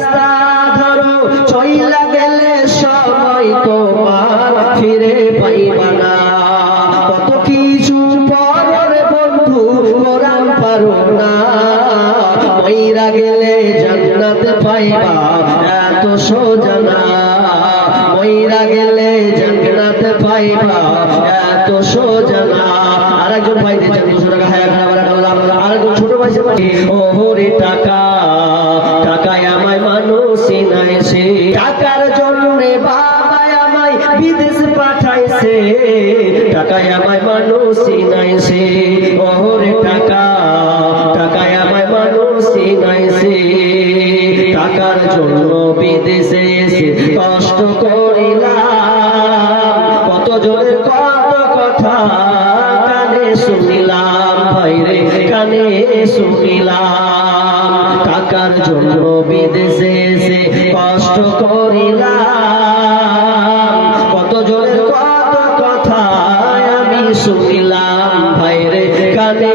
রাস্তা ধরো, চইলা গেলে সময় তোমার ফিরে পাইবা না। কত কিছু পরের বন্ধু কোরআন পারো না, মইরা গেলে জান্নাত পাইবা এত সোজা না, মইরা গেলে জান্নাত পাইবা এত সোজা না। আরেকজন ভাই দিয়েছেন 200 টাকা, হ্যাঁ আরেকজন ছোট ভাই ওরে টাকা, টাকায় আমায় মানুষ চিনাইছে, টাকার জন্য বাবা আমায় বিদেশ পাঠাইছে, টাকায় আমায় মানুষ চিনাইছে, ওরে টাকা, টাকায় আমায় মানুষ চিনাইছে, টাকার জন্য বিদেশে এসে কষ্ট করিলাম, কত জনের কত কথা কানে শুনিলাম, ভাইরে কানে শুনিলাম, টাকার জন্য বিদেশে এসে কষ্ট করিলাম, কত জনের কত কথা আমি শুনিলাম, ভাইরে কানে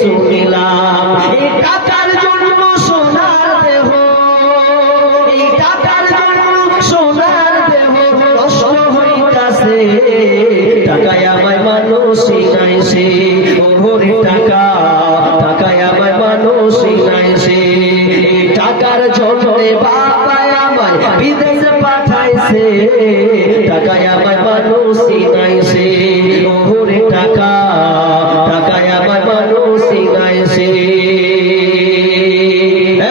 শুনিলাম। এই টাকার জন্য সোনার দেহ, এই টাকার জন্য সোনার দেহ নষ্ট হইতাছে, টাকায় আমায় মানুষ চিনাইছে, ওরে টাকা, টাকায় আমায় মানুষ চিনাইছে, টাকার জন্য বাবা আমায় বিদেশে পাঠাইছে, টাকায় আমায় মানুষ চিনাইছে, ওরে টাকা, টাকায় আমায় মানুষ চিনাইছে।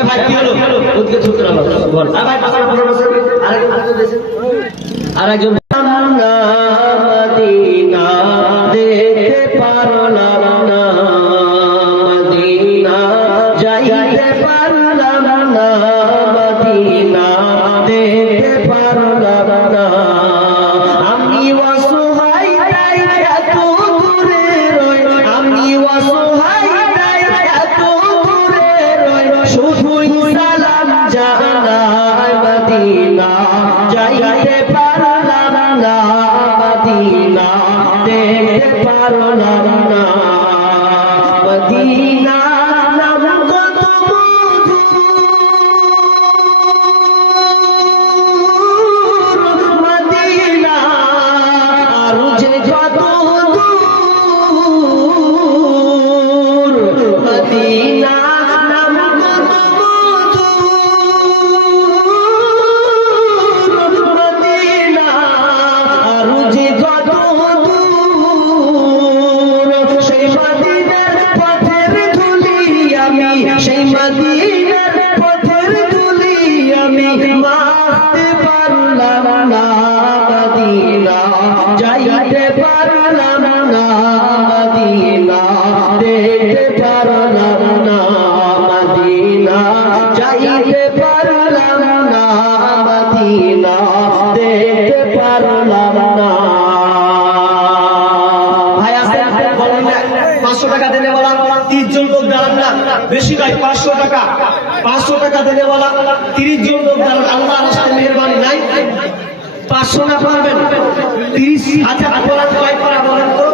ভাই কি হলো? ওদিকে ছুটে গেল, বল ভাই আরেকজন মদিনা দেখতে পারলাম না, মদিনা যাইতে পারলাম না, মদিনা দেখতে পারলাম না, আমি অসহায় তাই এত দূরে রই, আমি অসহায় তাই এত দূরে রই, শুধুই সালাম জানাই, মদিনা যাইতে পারলাম না, মদিনা দেখতে পারলাম না, মদিনা নাম কত মধুর, মদিনা আর যে কত দূর, মদিনা নাম কত মধুর, মদিনা আর যে কত দূর, সেই মদিনার পথের ধুলি আমি, সেই মদিনার পথের ধুলি আমি মাখতে পারলাম না, মদিনা যাইতে পারলাম না, মদিনা দেখতে পারলাম না, মদিনা যাইতে পারলাম না, মদিনা দেখতে পারলাম না। ভাই আছে বলেন না 500 টাকা দেনে বলা 30 জন লোক দাঁড়ান না, বেশি ভাই 500 টাকা, 500 টাকা দেনে বলা 30 জন লোক দাঁড়ান, আল্লাহর রাস্তায় মেহেরবানি নাই, 500 না পারবেন 30, আচ্ছা আপনারা কয় পারা বলেন তো?